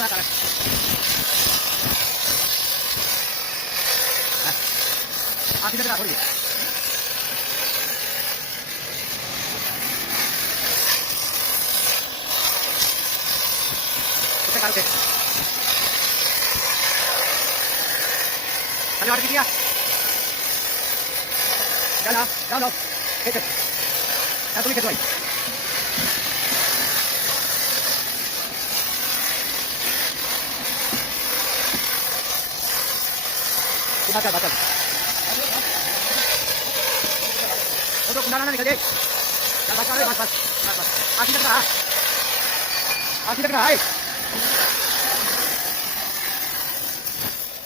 Ano order kia? Down. Hit it. Satu wicket boy. Batal. Untuk undangan nih, Kak. Bas. Asik tak? Hai.